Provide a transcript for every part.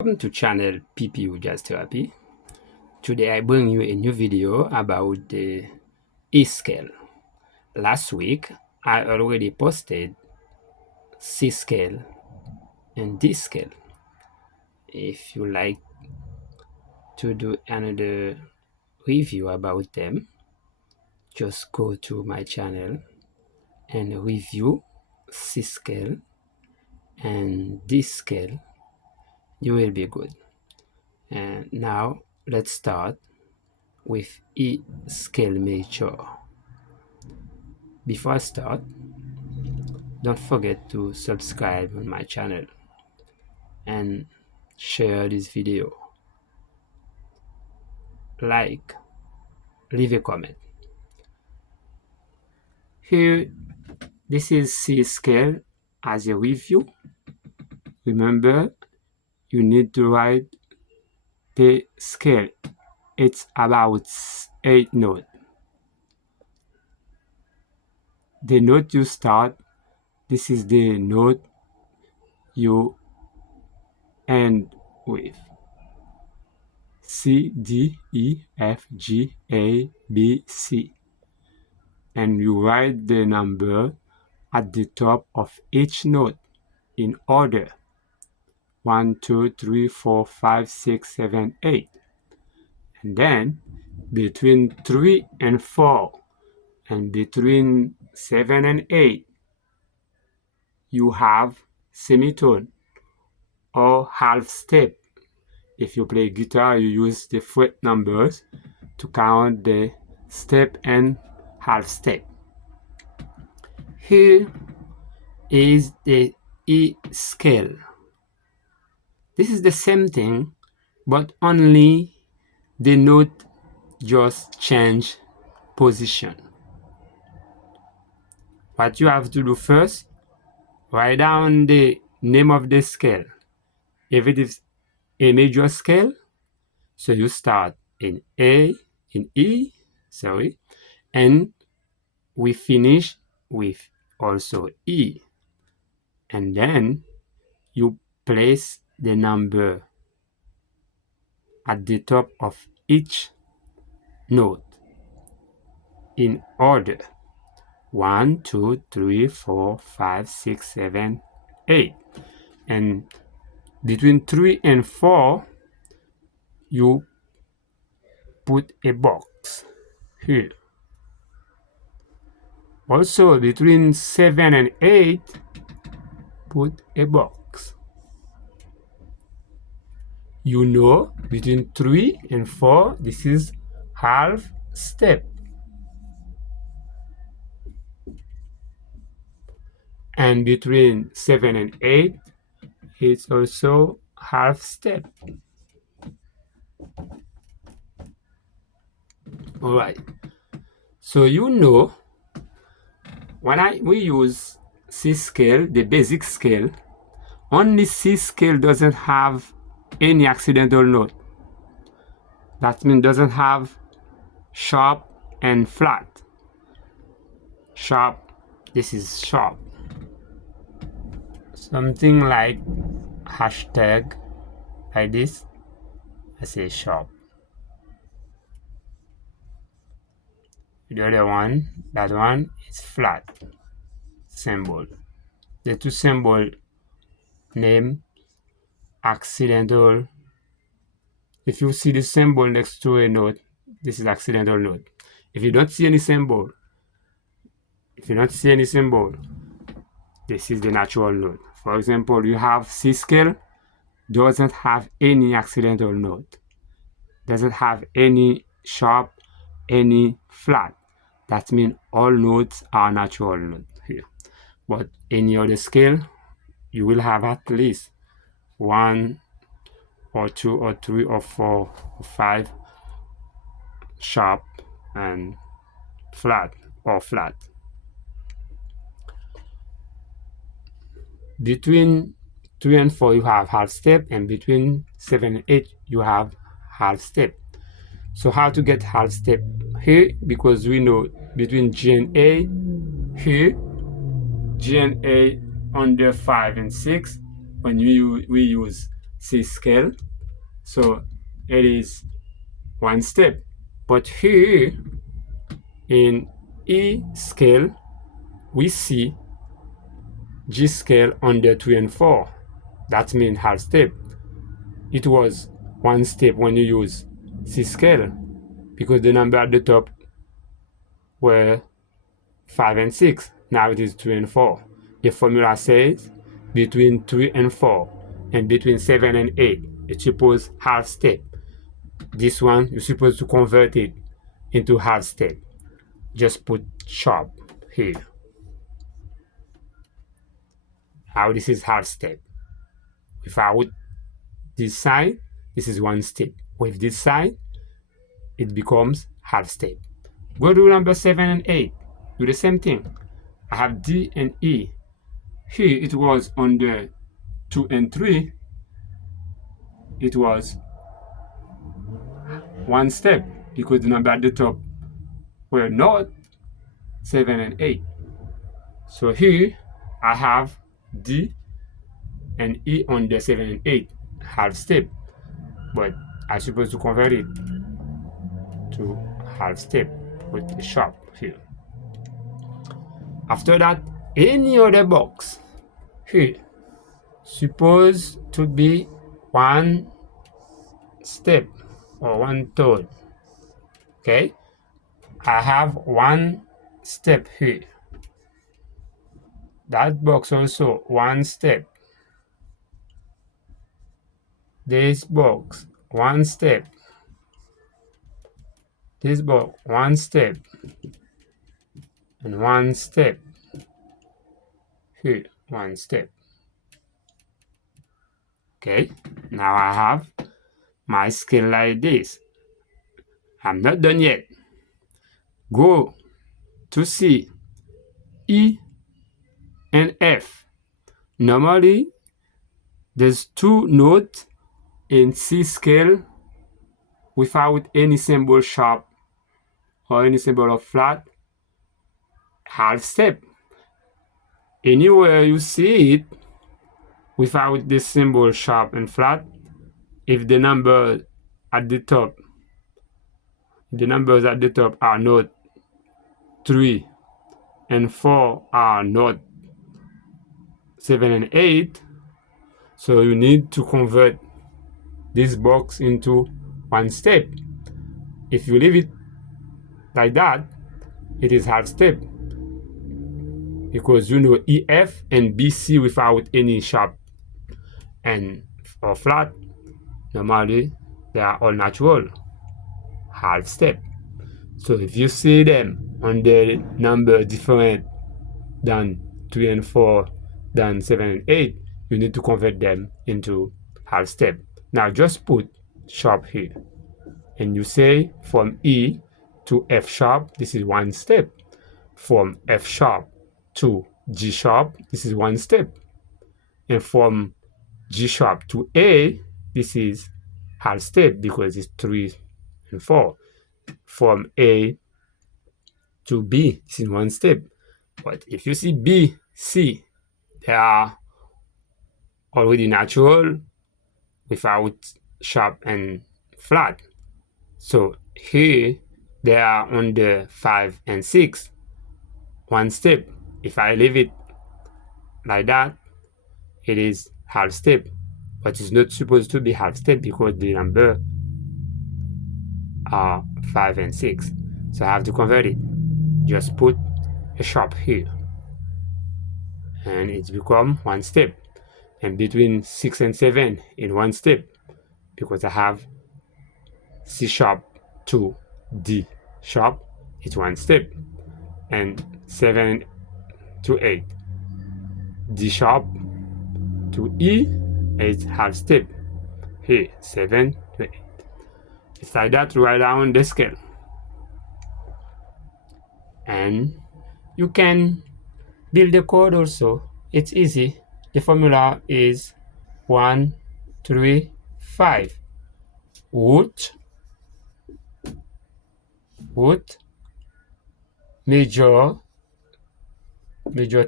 Welcome to channel PPU Jazz Therapy. Today I bring you a new video about the E scale. Last week I already posted C scale and D scale. If you like to do another review about them, just go to my channel and review C scale and D scale. You will be good. And now let's start with E scale major. Before I start, don't forget to subscribe on my channel and share this video. Like, leave a comment. Here, this is C scale as a review. Remember, you need to write the scale. It's about 8 notes. The note you start, this is the note you end with. C, D, E, F, G, A, B, C. And you write the number at the top of each note in order. 1, 2, 3, 4, 5, 6, 7, 8. And then between 3 and 4 and between 7 and 8, you have semitone or half step. If you play guitar, you use the fret numbers to count the step and half step. Here is the E scale. This is the same thing, but only the note just change position. What you have to do first, write down the name of the scale. If it is a major scale, so you start in A, in E, and we finish with also E. And then you place the number at the top of each note in order. 1, 2, 3, 4, 5, 6, 7, 8. And between 3 and 4, you put a box here. Also, between 7 and 8, put a box. You know, between 3 and 4, this is half step. And between 7 and 8, it's also half step. All right. So you know, when we use C scale, the basic scale, only C scale doesn't have any accidental note. That means doesn't have sharp and flat. Sharp, this is sharp. Something like hashtag like this, I say sharp. The other one, that one is flat symbol. The two symbol name accidental. If you see the symbol next to a note, this is accidental note. If you don't see any symbol, this is the natural note. For example, you have C scale, doesn't have any accidental note, doesn't have any sharp, any flat. That means all notes are natural notes here. But any other scale, you will have at least 1 or 2 or 3 or 4 or 5 sharp and flat or flat. Between 3 and 4 you have half step, and between 7 and 8 you have half step. So how to get half step here? Because we know between G and A, here G and A under 5 and 6, when we use C scale, so it is one step. But here in E scale, we see G scale under 3 and 4. That means half step. It was one step when you use C scale because the number at the top were 5 and 6. Now it is 3 and 4. The formula says between 3 and 4 and between 7 and 8, it's supposed half step. This one, you're supposed to convert it into half step. Just put sharp here. Now this is half step. Without this side, this is one step. With this side, it becomes half step. Go to number 7 and 8. Do the same thing. I have D and E. Here it was under 2 and 3. It was one step because the number at the top were not 7 and 8. So here I have D and E under 7 and 8, half step. But I'm supposed to convert it to half step with the sharp here. After that, any other box here supposed to be one step or 1/3. Okay, I have one step here. That box also one step. This box one step. This box one step and one step. Here one step. Okay, now I have my scale like this. I'm not done yet. Go to C, E, and F. Normally, there's 2 notes in C scale without any symbol sharp or any symbol of flat. Half step. Anywhere you see it without this symbol sharp and flat, if the number at the top, the numbers at the top are not 3 and 4 are not 7 and 8, so you need to convert this box into one step. If you leave it like that, it is half step because you know EF and BC without any sharp and or flat, normally they are all natural, half step. So if you see them on the number different than 3 and 4 than 7 and 8, you need to convert them into half step. Now just put sharp here and you say from E to F sharp, this is one step. From F sharp to G sharp, this is one step. And from G sharp to A, this is half step because it's 3 and 4. From A to B, this is one step. But if you see B, C, they are already natural without sharp and flat. So here they are on the 5 and 6, one step. If I leave it like that, it is half step, but it's not supposed to be half step because the number are 5 and 6. So I have to convert it. Just put a sharp here and it's become one step. And between 6 and 7 in one step because I have C sharp to D sharp, it's one step. And 7 to 8, D sharp to E, is half step. Here, 7 to 8. It's like that right down the scale. And you can build the chord also. It's easy. The formula is 1, 3, 5. Root, major,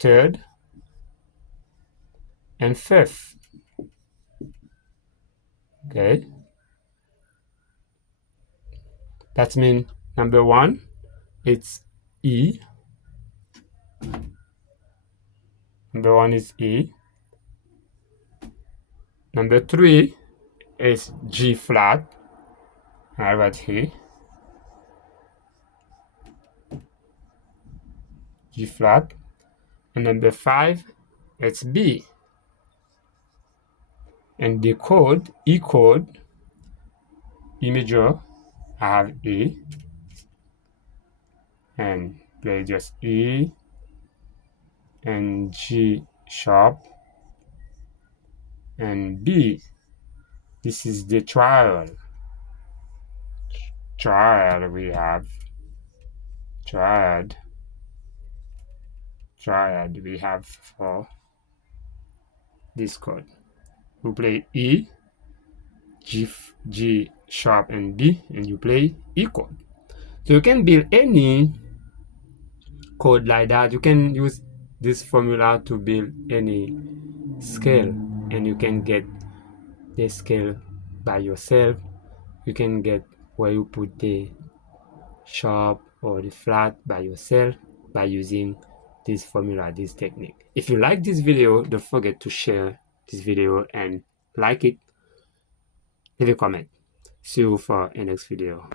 third, and fifth. Okay, that means number 1 it's E. Number 1 is E. Number 3 is G flat. Right here, G flat. And number 5 it's B. And the chord, E chord, E major, I have E, and play just E and G sharp and B. This is the triad. We have triad we have for this chord. We play E, G sharp and B, and you play E chord. So you can build any chord like that. You can use this formula to build any scale, and you can get the scale by yourself. You can get where you put the sharp or the flat by yourself by using this formula, this technique. If you like this video, don't forget to share this video and like it. Leave a comment. See you for the next video.